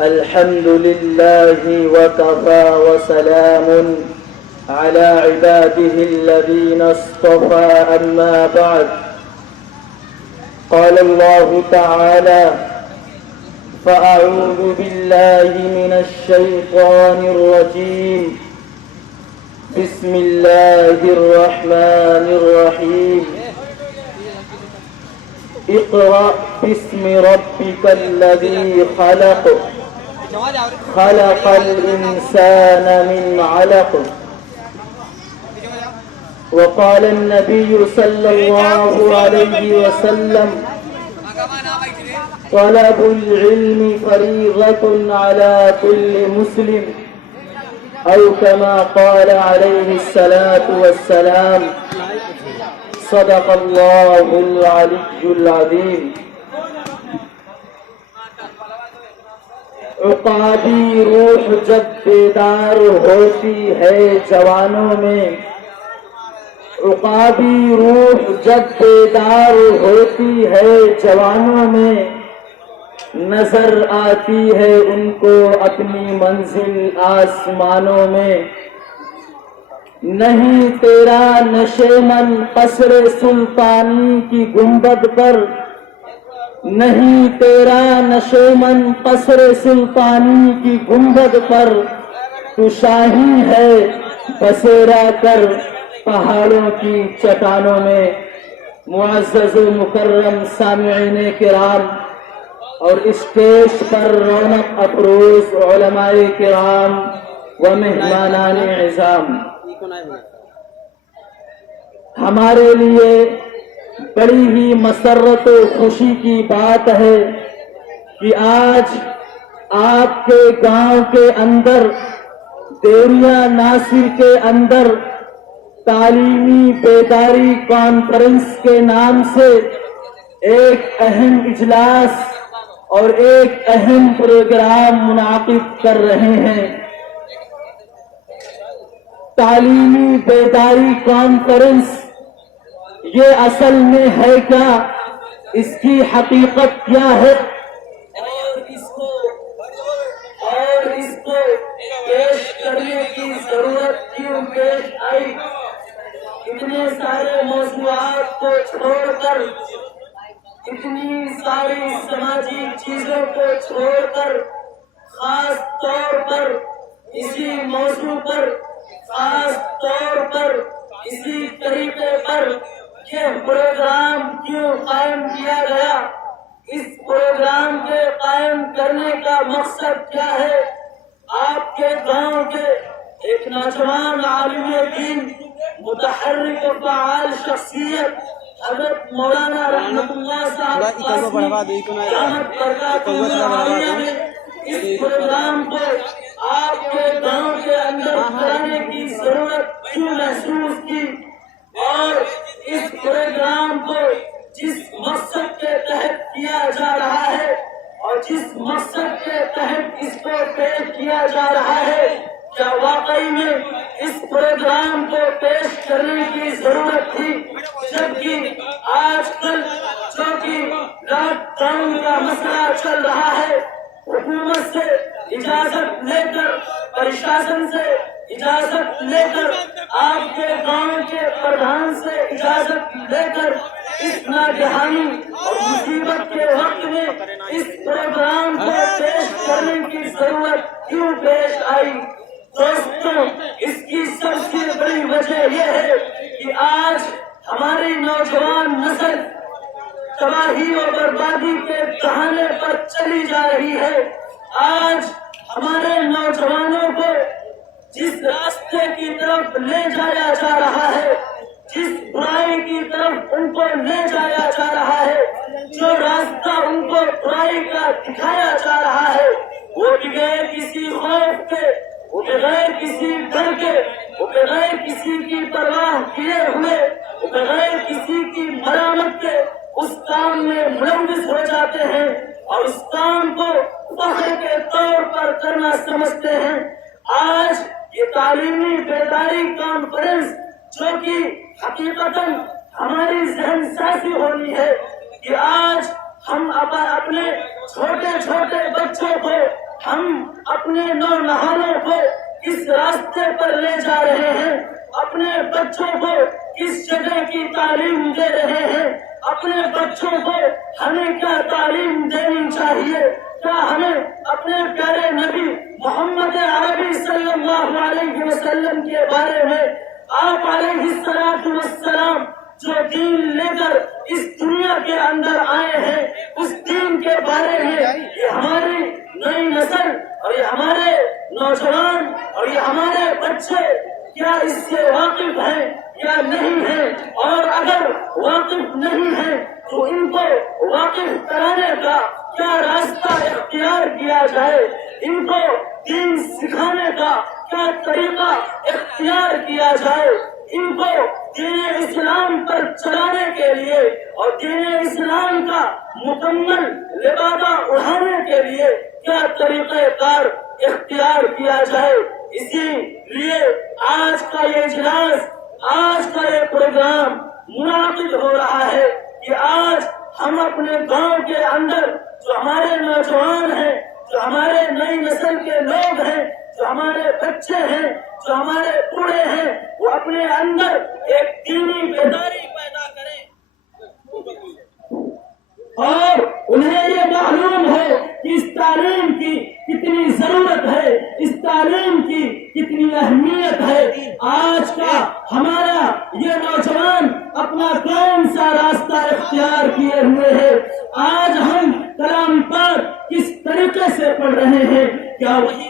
الحمد لله وكفى وسلام على عباده الذين اصطفى أما بعد قال الله تعالى فأعوذ بالله من الشيطان الرجيم بسم الله الرحمن الرحيم اقرأ باسم ربك الذي خلق خلق الإنسان من علق وقال النبي صلى الله عليه وسلم طلب العلم فريضة على كل مسلم أو كما قال عليه الصلاة والسلام صدق الله العلي العظيم عقابی روح جب بیدار ہوتی ہے جوانوں میں عقابی روح جب بیدار ہوتی ہے جوانوں میں نظر آتی ہے ان کو اپنی منزل آسمانوں میں نہیں تیرا نشیمن قصر سلطانی کی گنبد پر نہیں تیرا نشیمن قصر سلطانی کی گنبد پر تو شاہی ہے بسیرا کر پہاڑوں کی چٹانوں میں معزز و مکرم سامعین کرام اور اسٹیج پر رونق افروز علماء کرام و مہمانان عظام ہمارے لیے بڑی ہی مسرت و خوشی کی بات ہے کہ آج آپ کے گاؤں کے اندر دیریا ناصر کے اندر تعلیمی بیداری کانفرنس کے نام سے ایک اہم اجلاس اور ایک اہم پروگرام منعقد کر رہے ہیں۔ تعلیمی بیداری کانفرنس یہ اصل میں ہے کیا، اس کی حقیقت کیا ہے اور اس کو پیش کرنے کی ضرورت کیوں پیش آئی؟ اتنے سارے موضوعات کو چھوڑ کر، اتنی ساری سماجی چیزوں کو چھوڑ کر خاص طور پر اسی موضوع پر، خاص طور پر اسی طریقے پر یہ پروگرام کیوں قائم کیا گیا؟ اس پروگرام کے قائم کرنے کا مقصد کیا ہے؟ آپ کے گاؤں کے ایک نوجوان عالم دین، متحرک و فعال شخصیت حضرت مولانا رحمت اللہ صاحب قیامت برکاتہ نے اس پروگرام کو آپ کے گاؤں کے اندر کرانے کی ضرورت کیوں محسوس کی، اور اس پروگرام کو جس مقصد کے تحت کیا جا رہا ہے اور جس مقصد کے تحت اس کو پیش کیا جا رہا ہے، کیا واقعی میں اس پروگرام کو پیش کرنے کی ضرورت تھی؟ جبکہ آج کل جو کہ لاک ڈاؤن کا مسئلہ چل رہا ہے، حکومت سے اجازت لے کر، پرشاسن سے اجازت لے کر، آپ کے گاؤں کے پردھان سے اجازت لے کر اس ناگہانی اور مصیبت کے وقت میں اس پروگرام کو پیش کرنے کی ضرورت کیوں پیش آئی؟ دوستوں، اس کی سب سے بڑی وجہ یہ ہے کہ آج ہماری نوجوان نسل تباہی اور بربادی کے دہانے پر چلی جا رہی ہے۔ آج ہمارے نوجوانوں کو جس راستے کی طرف لے جایا جا رہا ہے، جس برائی کی طرف ان کو لے جایا جا رہا ہے، جو راستہ ان کو برائی کا دکھایا جا رہا ہے، وہ بغیر کسی خوف کے، وہ بغیر کسی ڈر کے، وہ بغیر کسی کی پرواہ کیے ہوئے، وہ بغیر کسی کی ملامت کے اس کام میں ملوث ہو جاتے ہیں اور اس کام کو فخر کے طور پر کرنا سمجھتے ہیں۔ آج یہ تعلیمی بیداری کانفرنس جو کہ حقیقتاً ہماری ذہن سازی ہونی ہے کہ آج ہم اپنے چھوٹے چھوٹے بچوں کو ہم اپنے نونہالوں کو کس راستے پر لے جا رہے ہیں، اپنے بچوں کو کس جگہ کی تعلیم دے رہے ہیں، اپنے بچوں کو ہمیں کیا تعلیم دینی چاہیے، کیا ہمیں اپنے پیارے نبی محمد عربی صلی اللہ علیہ وسلم کے بارے میں، آپ علیہ السلام جو دین لے کر اس دنیا کے اندر آئے ہیں، اس دین کے بارے میں یہ ہماری نئی نسل اور یہ ہمارے نوجوان اور یہ ہمارے بچے کیا اس سے واقف ہیں یا نہیں ہیں؟ اور اگر واقف نہیں ہیں تو ان کو واقف کرانے کا کیا راستہ اختیار کیا جائے، ان کو دین سکھانے کا کیا طریقہ اختیار کیا جائے، ان کو دین اسلام پر چلانے کے لیے اور دین اسلام کا مکمل لبادہ اڑانے کے لیے کیا طریقہ کار اختیار کیا جائے۔ اسی لیے آج کا یہ اجلاس، آج کا یہ پروگرام منعقد ہو رہا ہے کہ آج ہم اپنے گاؤں کے اندر جو ہمارے نوجوان ہیں، جو ہمارے نئی نسل کے لوگ ہیں، جو ہمارے بچے ہیں، جو ہمارے بوڑھے ہیں، وہ اپنے اندر ایک دینی بیداری پیدا کریں اور انہیں یہ معلوم ہو کہ اس تعلیم کی کتنی ضرورت ہے، اس تعلیم کی کتنی اہمیت ہے۔ آج کا ہمارا یہ نوجوان اپنا کون سا راستہ اختیار کیے ہوئے ہے؟ آج ہم کلام پاک کس طریقے سے پڑھ رہے ہیں؟ کیا وہی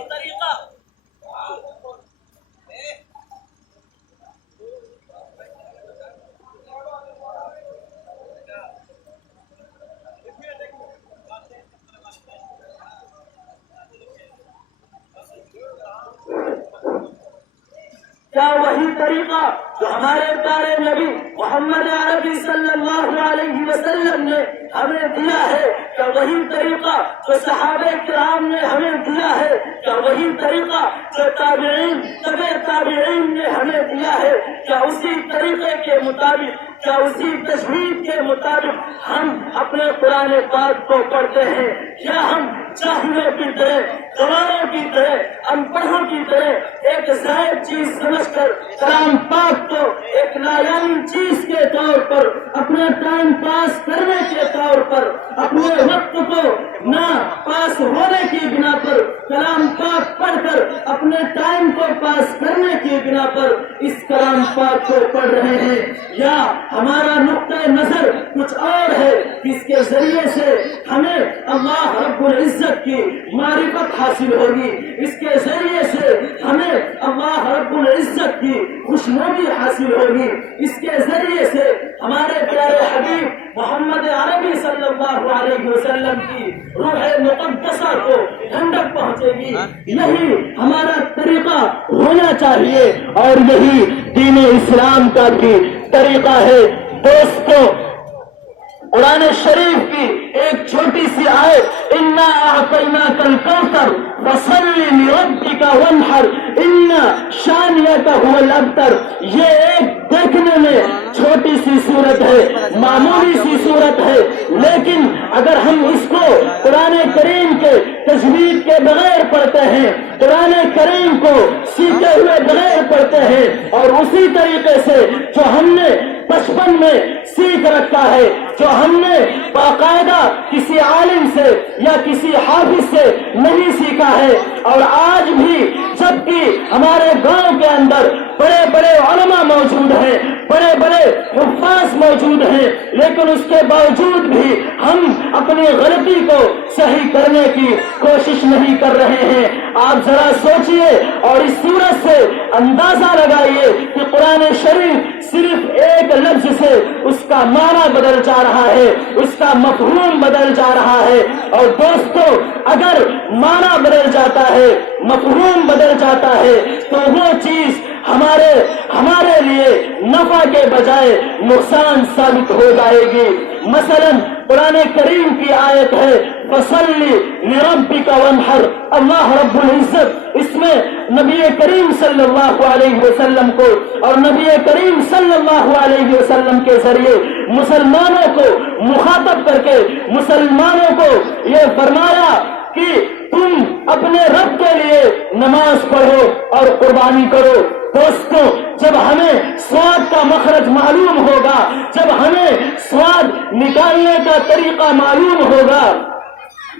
طریقہ جو ہمارے پیارے نبی محمد عربی صلی اللہ علیہ وسلم نے ہمیں دیا ہے؟ کیا وہی طریقہ جو صحابہ کرام نے ہمیں دیا ہے؟ کیا وہی طریقہ جو تابعین تبع تابعین نے ہمیں دیا ہے؟ کیا اسی طریقے کے مطابق، کیا اسی تجوید کے مطابق ہم اپنے قرآن پاک کو پڑھتے ہیں، یا ہم جاہلوں کی طرح، گواروں کی طرح، ان پڑھوں کی طرح ایک زائد چیز سمجھ کر کلام پاک کو ایک نایاب چیز کے طور پر، اپنا ٹائم پاس کرنے کے طور پر، اپنے وقت کو نہ پاس ہونے کی بنا پر کلام پاک پڑھ کر اپنے ٹائم کو پاس کرنے کی بنا پر اس کلام پاک کو پڑھ رہے ہیں؟ یا ہمارا نقطۂ نظر کچھ اور ہے، جس کے ذریعے سے ہمیں اللہ رب العزت کی معرفت حاصل ہوگی، اس کے ذریعے سے ہمیں اللہ رب العزت کی خوشنودی حاصل ہوگی، اس کے ذریعے سے ہمارے پیارے حبیب محمد عربی صلی اللہ علیہ وسلم کی روح مقدسہ کو ٹھنڈک پہنچے گی۔ یہی ہمارا طریقہ ہونا چاہیے اور یہی دین اسلام کا بھی طریقہ ہے۔ دوستو، قرآن شریف کی ایک چھوٹی سی آیت، انا اعطیناک الکوثر فصلی لربک وانحر ان شانئک هو الابتر، یہ ایک دیکھنے میں چھوٹی سی صورت ہے، معمولی سی صورت ہے، لیکن اگر ہم اس کو قرآن کریم کے تجوید کے بغیر پڑھتے ہیں، قرآن کریم کو سیکھے ہوئے بغیر پڑھتے ہیں اور اسی طریقے سے جو ہم نے بچپن میں سیکھ رکھا ہے، جو ہم نے باقاعدہ کسی عالم سے یا کسی حافظ سے نہیں سیکھا ہے، اور آج بھی جبکہ ہمارے گاؤں کے اندر بڑے بڑے علماء موجود ہیں، بڑے بڑے حفاظ موجود ہیں، لیکن اس کے باوجود بھی ہم اپنی غلطی کو صحیح کرنے کی کوشش نہیں کر رہے ہیں۔ آپ ذرا سوچئے اور اس صورت سے اندازہ لگائیے کہ قرآن شریف صرف ایک لفظ سے اس کا معنی بدل جا رہا ہے، اس کا مفہوم بدل جا رہا ہے۔ اور دوستو، اگر معنی بدل جاتا ہے، مفہوم بدل جاتا ہے، تو وہ چیز ہمارے لیے نفع کے بجائے نقصان ثابت ہو جائے گی۔ مثلا قرآن کریم کی آیت ہے فصلی لربک وانحر، اللہ رب العزت اس میں نبی کریم صلی اللہ علیہ وسلم کو اور نبی کریم صلی اللہ علیہ وسلم کے ذریعے مسلمانوں کو مخاطب کر کے مسلمانوں کو یہ فرمایا کہ تم اپنے اپنے رب کے لیے نماز پڑھو اور قربانی کرو۔ دوستو، جب ہمیں سواد کا مخرج معلوم ہوگا، جب ہمیں سواد نکالنے کا طریقہ معلوم ہوگا،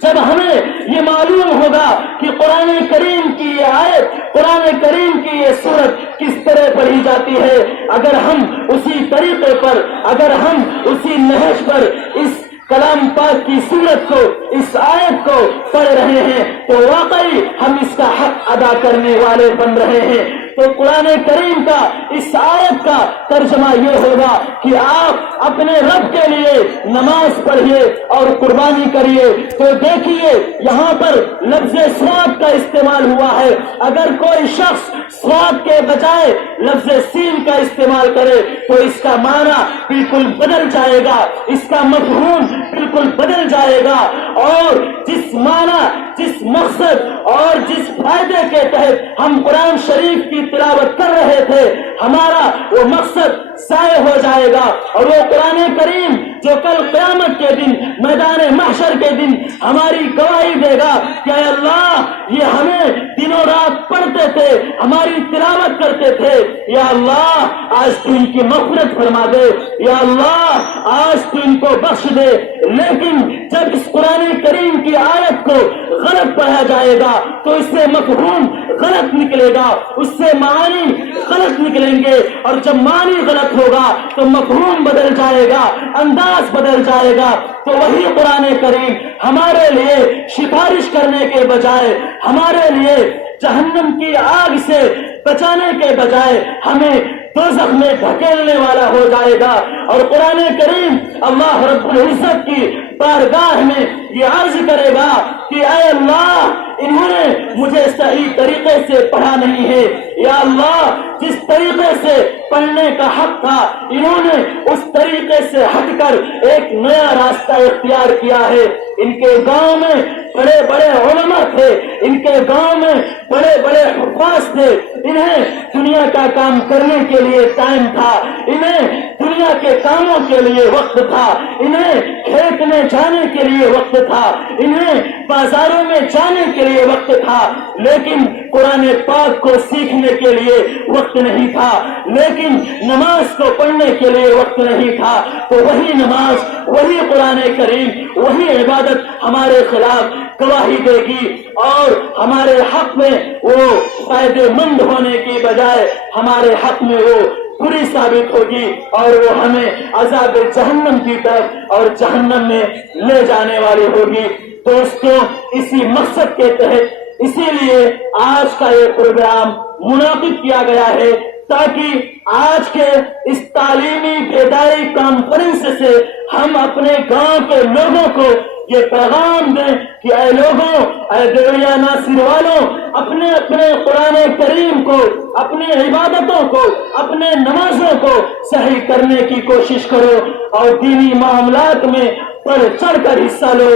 جب ہمیں یہ معلوم ہوگا کہ قرآن کریم کی یہ آیت، قرآن کریم کی یہ سورت کس طرح پڑھی جاتی ہے، اگر ہم اسی طریقے پر، اگر ہم اسی نہج پر اس کلام پاک کی سورت کو، اس آیت کو پڑھ رہے ہیں تو واقعی ہم اس کا حق ادا کرنے والے بن رہے ہیں۔ تو قرآن کریم کا اس آیت کا ترجمہ یہ ہوگا کہ آپ اپنے رب کے لیے نماز پڑھیے اور قربانی کریے۔ تو دیکھیے یہاں پر لفظ سواد کا استعمال ہوا ہے، اگر کوئی شخص سواد کے بجائے لفظ سین کا استعمال کرے تو اس کا معنی بالکل بدل جائے گا، اس کا مفہوم بالکل بدل جائے گا، اور جس معنی، جس مقصد اور جس فائدے کے تحت ہم قرآن شریف کی تلاوت کر رہے تھے، ہمارا وہ مقصد ضائع ہو جائے گا، اور وہ قرآن کریم جو کل قیامت کے دن، میدان محشر کے دن ہماری گواہی دے گا کہ اے اللہ یہ ہمیں دنوں رات پڑھتے تھے، ہماری تلاوت کرتے تھے، یا اللہ آج تو ان کی مغفرت فرما دے، یا اللہ آج تو ان کو بخش دے۔ لیکن جب اس قرآن کریم کی آیت کو غلط پڑھا جائے گا تو اس سے مفہوم غلط نکلے گا، اس سے معنی غلط نکلیں گے، اور جب معنی غلط ہوگا تو مفہوم بدل جائے گا، انداز بدل جائے گا۔ تو وہی قرآن کریم ہمارے لیے سفارش کرنے کے بجائے، ہمارے لیے جہنم کی آگ سے بچانے کے بجائے ہمیں دوزخ میں دھکیلنے والا ہو جائے گا۔ اور قرآن کریم اللہ رب العزت کی بارگاہ میں یہ عرض کرے گا کہ اے اللہ انہوں نے مجھے صحیح طریقے سے پڑھا نہیں ہے، یا اللہ جس طریقے سے پڑھنے کا حق تھا انہوں نے اس طریقے سے ہٹ کر ایک نیا راستہ اختیار کیا ہے۔ ان کے گاؤں میں بڑے بڑے علماء تھے، ان کے گاؤں میں بڑے بڑے حفاظ تھے، انہیں دنیا کا کام کرنے کے لیے ٹائم تھا، انہیں دنیا کے کاموں کے لیے وقت تھا، انہیں کھیت میں جانے کے لیے وقت تھا، انہیں بازاروں میں جانے کے لیے وقت تھا، لیکن قرآن پاک کو سیکھنے کے لیے وقت نہیں تھا، لیکن نماز کو پڑھنے کے لیے وقت نہیں تھا۔ تو وہی نماز، وہی قرآن کریم، وہی عبادت ہمارے خلاف گواہی دے گی، اور ہمارے حق میں وہ فائدے مند ہونے کی بجائے ہمارے حق میں وہ بری ثابت ہوگی، اور وہ ہمیں عذاب جہنم کی طرف اور جہنم میں لے جانے والی ہوگی۔ دوستو، اسی مقصد کے تحت اسی لیے آج کا یہ پروگرام منعقد کیا گیا ہے، تاکہ آج کے اس تعلیمی بیداری کانفرنس سے ہم اپنے گاؤں کے لوگوں کو یہ پیغام دیں کہ اے لوگوں، اے دیویا ناصر والوں، اپنے اپنے قرآن کریم کو، اپنے عبادتوں کو، اپنے نمازوں کو صحیح کرنے کی کوشش کرو، اور دینی معاملات میں بڑھ چڑھ کر حصہ لو۔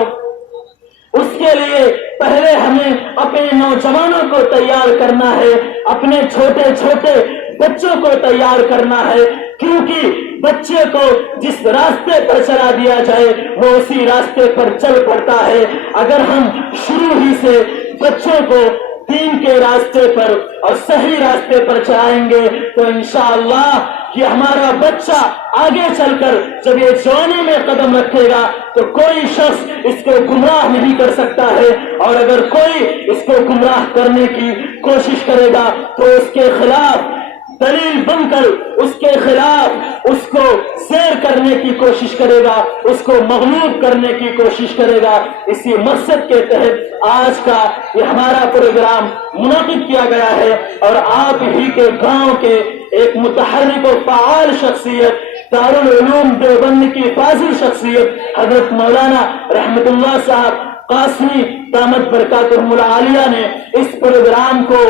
اس کے لیے پہلے ہمیں اپنے نوجوانوں کو تیار کرنا ہے، اپنے چھوٹے چھوٹے بچوں کو تیار کرنا ہے، کیونکہ بچے کو جس راستے پر چلا دیا جائے وہ اسی راستے پر چل پڑتا ہے۔ اگر ہم شروع ہی سے بچوں کو دین کے راستے پر اور صحیح راستے پر چلائیں گے تو انشاءاللہ یہ ہمارا بچہ آگے چل کر جب یہ جوانی میں قدم رکھے گا تو کوئی شخص اس کو گمراہ نہیں کر سکتا ہے، اور اگر کوئی اس کو گمراہ کرنے کی کوشش کرے گا تو اس کے خلاف دلیل بن کر اس کے خلاف اس کو زیر کرنے کی کوشش کرے گا، اس کو مغلوب کرنے کی کوشش کرے گا۔ اسی مقصد کے تحت آج کا یہ ہمارا پروگرام منعقد کیا گیا ہے، اور آپ ہی کے گاؤں کے ایک متحرک و فعال شخصیت، دارالعلوم دیوبند کی فاضل شخصیت حضرت مولانا رحمت اللہ صاحب قاسمی دامت برکاتہم العالیہ نے اس پروگرام کو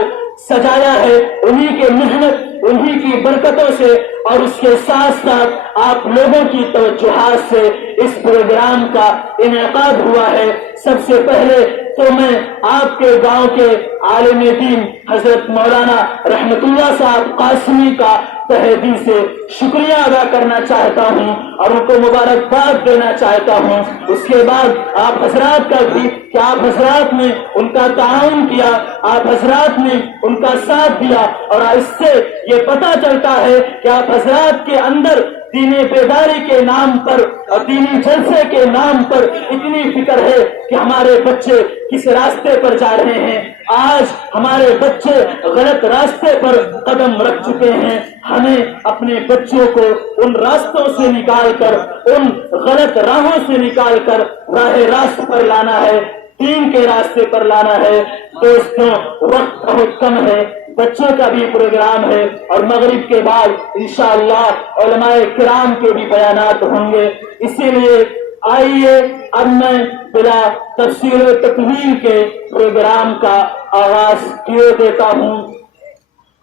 سجایا ہے۔ انہی کے محنت، انہی کی برکتوں سے اور اس کے ساتھ ساتھ آپ لوگوں کی توجہات سے اس پروگرام کا انعقاد ہوا ہے۔ سب سے پہلے تو میں آپ کے گاؤں کے عالم دین حضرت مولانا رحمت اللہ صاحب قاسمی کا تہہ دل سے شکریہ ادا کرنا چاہتا ہوں اور ان کو مبارکباد دینا چاہتا ہوں۔ اس کے بعد آپ حضرات کا بھی کہ آپ حضرات نے ان کا تعاون کیا، آپ حضرات نے ان کا ساتھ دیا، اور اس سے یہ پتہ چلتا ہے کہ آپ حضرات کے اندر دینی بیداری کے نام پر اور دینی جلسے کے نام پر اتنی فکر ہے کہ ہمارے بچے کس راستے پر جا رہے ہیں۔ آج ہمارے بچے غلط راستے پر قدم رکھ چکے ہیں، ہمیں اپنے بچوں کو ان راستوں سے نکال کر، ان غلط راہوں سے نکال کر راہ راست پر لانا ہے، دین کے راستے پر لانا ہے۔ دوستوں، وقت بہت کم ہے، بچوں کا بھی پروگرام ہے اور مغرب کے بعد انشاءاللہ علماء کرام کے بھی بیانات ہوں گے، اسی لیے آئیے اب میں بلا تفصیل و تکمیل کے پروگرام کا آغاز کیے دیتا ہوں۔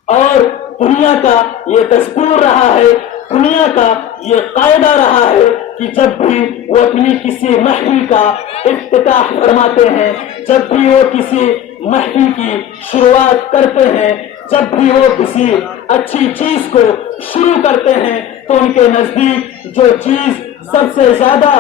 اور دنیا کا یہ دستور رہا ہے، دنیا کا یہ قاعدہ رہا ہے کہ جب بھی وہ اپنی کسی محفل کا افتتاح فرماتے ہیں، جب بھی وہ کسی محفل کی شروعات کرتے ہیں، جب بھی وہ کسی اچھی چیز کو شروع کرتے ہیں، تو ان کے نزدیک جو چیز سب سے زیادہ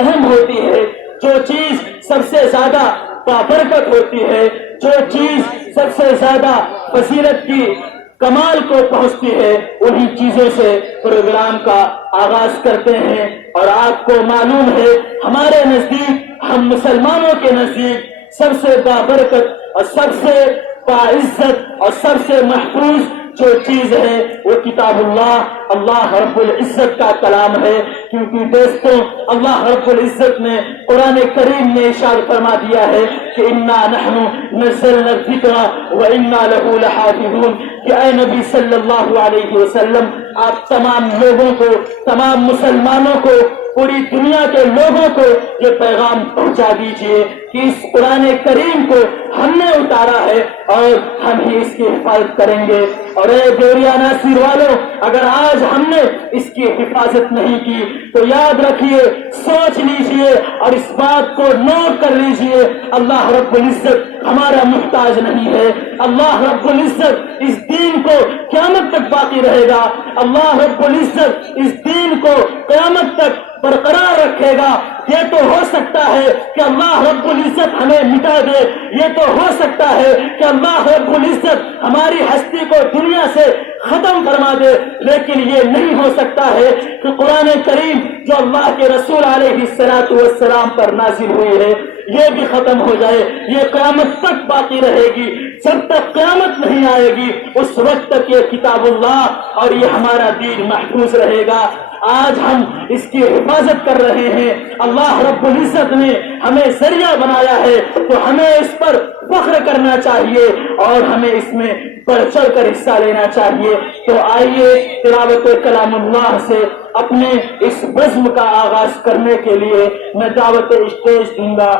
اہم ہوتی ہے، جو چیز سب سے زیادہ بابرکت ہوتی ہے، جو چیز سب سے زیادہ فضیلت کی کمال کو پہنچتی ہے، انہی چیزوں سے پروگرام کا آغاز کرتے ہیں۔ اور آپ کو معلوم ہے ہمارے نزدیک، ہم مسلمانوں کے نزدیک سب سے بابرکت اور سب سے باعزت اور سب سے محفوظ جو چیز ہے وہ کتاب اللہ رب العزت کا کلام ہے، کیونکہ دوستوں اللہ رب العزت نے قرآن کریم میں ارشاد فرما دیا ہے کہ انا نحن نزلنا الذکر وانا له لحافظون، کہ اے نبی صلی اللہ علیہ وسلم آپ تمام لوگوں کو، تمام مسلمانوں کو، پوری دنیا کے لوگوں کو یہ پیغام پہنچا دیجئے کہ اس قرآن کریم کو ہم نے اتارا ہے اور ہم ہی اس کی حفاظت کریں گے۔ اور اے دیوریا ناصر والوں، اگر آج ہم نے اس کی حفاظت نہیں کی تو یاد رکھیے، سوچ لیجئے اور اس بات کو نوٹ کر لیجئے، اللہ رب العزت ہمارا محتاج نہیں ہے۔ اللہ رب العزت اس دین کو قیامت تک باقی رہے گا، اللہ رب العزت اس دین کو قیامت تک برقرار رکھے گا۔ یہ تو ہو سکتا ہے کہ اللہ رب العزت ہمیں مٹا دے، یہ تو ہو سکتا ہے کہ اللہ رب العزت ہماری ہستی کو دنیا سے ختم فرما دے، لیکن یہ نہیں ہو سکتا ہے کہ قرآن کریم جو اللہ کے رسول علیہ السلام پر نازل ہوئی ہے یہ بھی ختم ہو جائے، یہ قیامت تک باقی رہے گی۔ جب تک قیامت نہیں آئے گی اس وقت تک یہ کتاب اللہ اور یہ ہمارا دین محفوظ رہے گا۔ آج ہم اس کی حفاظت کر رہے ہیں، اللہ رب العزت نے ہمیں ذریعہ بنایا ہے تو ہمیں اس پر فخر کرنا چاہیے اور ہمیں اس میں بڑھ چڑھ کر حصہ لینا چاہیے۔ تو آئیے تلاوت کلام اللہ سے اپنے اس بزم کا آغاز کرنے کے لیے میں دعوت اسٹیج دوں گا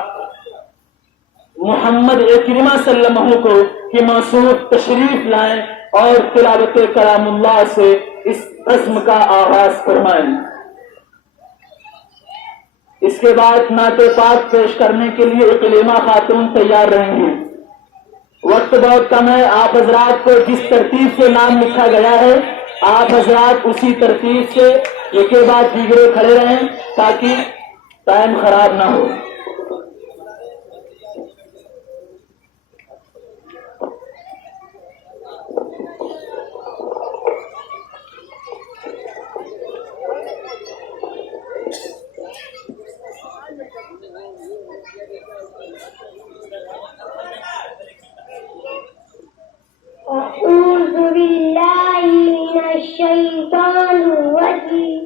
محمد اکرمہ صلی اللہ علیہ وسلم کو کہ موصوف تشریف لائیں اور تلاوت کلام اللہ سے اس بزم کا آغاز فرمائیں۔ اس کے بعد نعت پاک پیش کرنے کے لیے اکلیمہ خاتون تیار رہیں گی۔ وقت بہت کم ہے، آپ حضرات کو جس ترتیب سے نام لکھا گیا ہے آپ حضرات اسی ترتیب سے ایک کے بعد دیگرے کھڑے رہیں تاکہ ٹائم خراب نہ ہو۔ أعوذ بالله من الشيطان الرجيم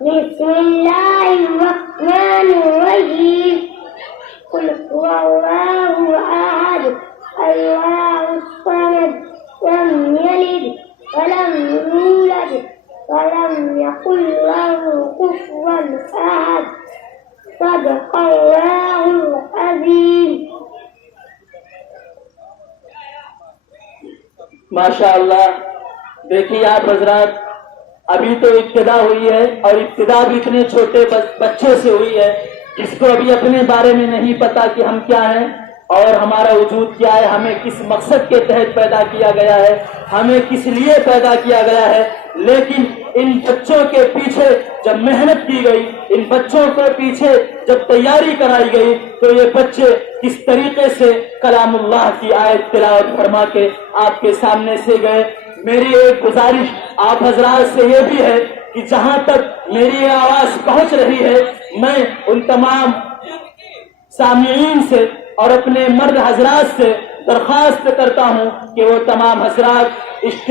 بسم الله الرحمن الرحيم قل هو الله أحد الله الصمد لم يلد ولم يولد ولم يكن له كفوا أحد صدق الله العظيم۔ ماشاءاللہ، دیکھیے آپ حضرات، ابھی تو ابتدا ہوئی ہے اور ابتدا بھی اتنے چھوٹے بچے سے ہوئی ہے جس کو ابھی اپنے بارے میں نہیں پتا کہ ہم کیا ہیں، اور ہمارا وجود کیا ہے، ہمیں کس مقصد کے تحت پیدا کیا گیا ہے، ہمیں کس لیے پیدا کیا گیا ہے۔ لیکن ان بچوں کے پیچھے جب محنت کی گئی، ان بچوں کے پیچھے جب تیاری کرائی گئی، تو یہ بچے کس طریقے سے کلام اللہ کی آیت تلاوت فرما کے آپ کے سامنے سے گئے۔ میری ایک گزارش آپ حضرات سے یہ بھی ہے کہ جہاں تک میری یہ آواز پہنچ رہی ہے، میں ان تمام سامعین سے اور اپنے مرد حضرات سے درخواست کرتا ہوں کہ وہ تمام حضرات اس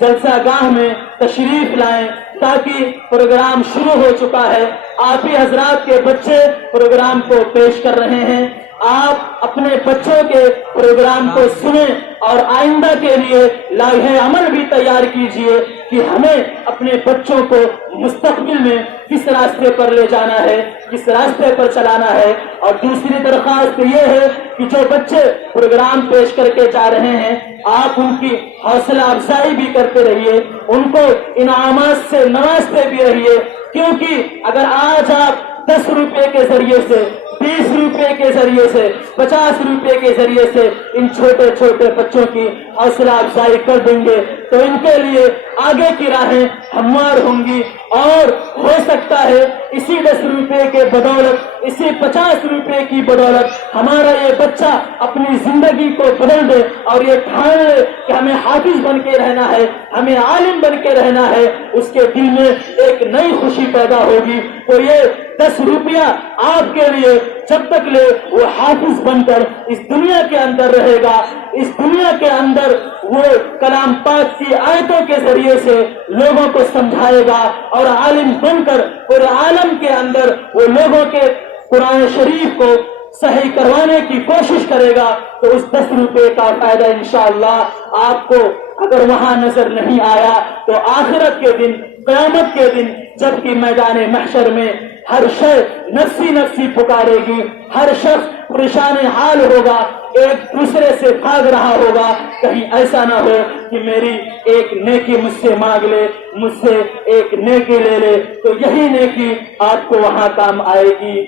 جلسہ گاہ میں تشریف لائیں، تاکہ پروگرام شروع ہو چکا ہے۔ آپ ہی حضرات کے بچے پروگرام کو پیش کر رہے ہیں۔ آپ اپنے بچوں کے پروگرام کو سنیں اور آئندہ کے لیے لائحہ عمل بھی تیار کیجیے کہ ہمیں اپنے بچوں کو مستقبل میں کس راستے پر لے جانا ہے، کس راستے پر چلانا ہے۔ اور دوسری درخواست یہ ہے کہ جو بچے پروگرام پیش کر کے جا رہے ہیں، آپ ان کی حوصلہ افزائی بھی کرتے رہیے، ان کو انعامات سے نوازتے بھی رہیے، کیونکہ اگر آج آپ 10 روپے کے ذریعے سے، 20 روپے کے ذریعے سے، 50 روپے کے ذریعے سے ان چھوٹے چھوٹے بچوں کی حوصلہ افزائی کر دیں گے تو ان کے لیے آگے کی راہیں ہموار ہوں گی، اور ہو سکتا ہے اسی 10 روپے کے بدولت، اسی 50 روپے کی بدولت ہمارا یہ بچہ اپنی زندگی کو بدل دے اور یہ ٹھان لے کہ ہمیں حافظ بن کے رہنا ہے، ہمیں عالم بن کے رہنا ہے۔ اس کے دل میں ایک نئی خوشی پیدا ہوگی، تو یہ 10 روپیہ آپ کے لیے جب تک لے وہ حافظ بن کر اس دنیا کے اندر رہے گا، اس دنیا کے اندر وہ کلام پاک کی آیتوں کے ذریعے سے لوگوں کو سمجھائے گا، اور عالم بن کر پورے عالم کے اندر وہ لوگوں کے قرآن شریف کو صحیح کروانے کی کوشش کرے گا۔ تو اس 10 روپے کا فائدہ انشاءاللہ آپ کو اگر وہاں نظر نہیں آیا تو آخرت کے دن، قیامت کے دن، جب کہ میدان محشر میں ہر شخص نفسی نفسی پکارے گی، ہر شخص پریشان حال ہوگا، ایک دوسرے سے بھاگ رہا ہوگا، کہیں ایسا نہ ہو کہ میری ایک نیکی مجھ سے مانگ لے، مجھ سے ایک نیکی لے لے، تو یہی نیکی آپ کو وہاں کام آئے گی۔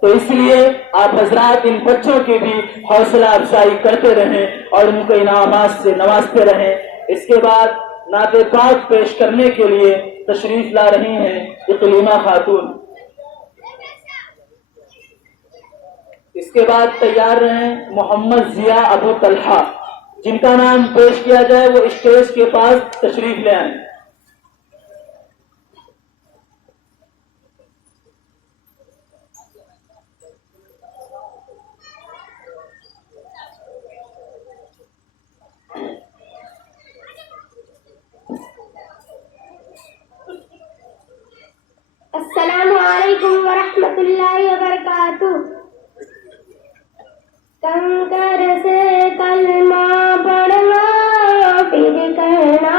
تو اس لیے آپ حضرات ان بچوں کی بھی حوصلہ افزائی کرتے رہیں اور ان کو انعامات سے نوازتے رہیں۔ اس کے بعد نعت پاک پیش کرنے کے لیے تشریف لا رہی ہیں اقلیمہ خاتون۔ اس کے بعد تیار رہیں محمد ضیاء ابو طلحہ، جن کا نام پیش کیا جائے وہ اسٹیج کے پاس تشریف لے آئیں۔ السلام علیکم ورحمۃ اللہ وبرکاتہ۔ کنکر سے کلمہ پڑھنا، پھر کرنا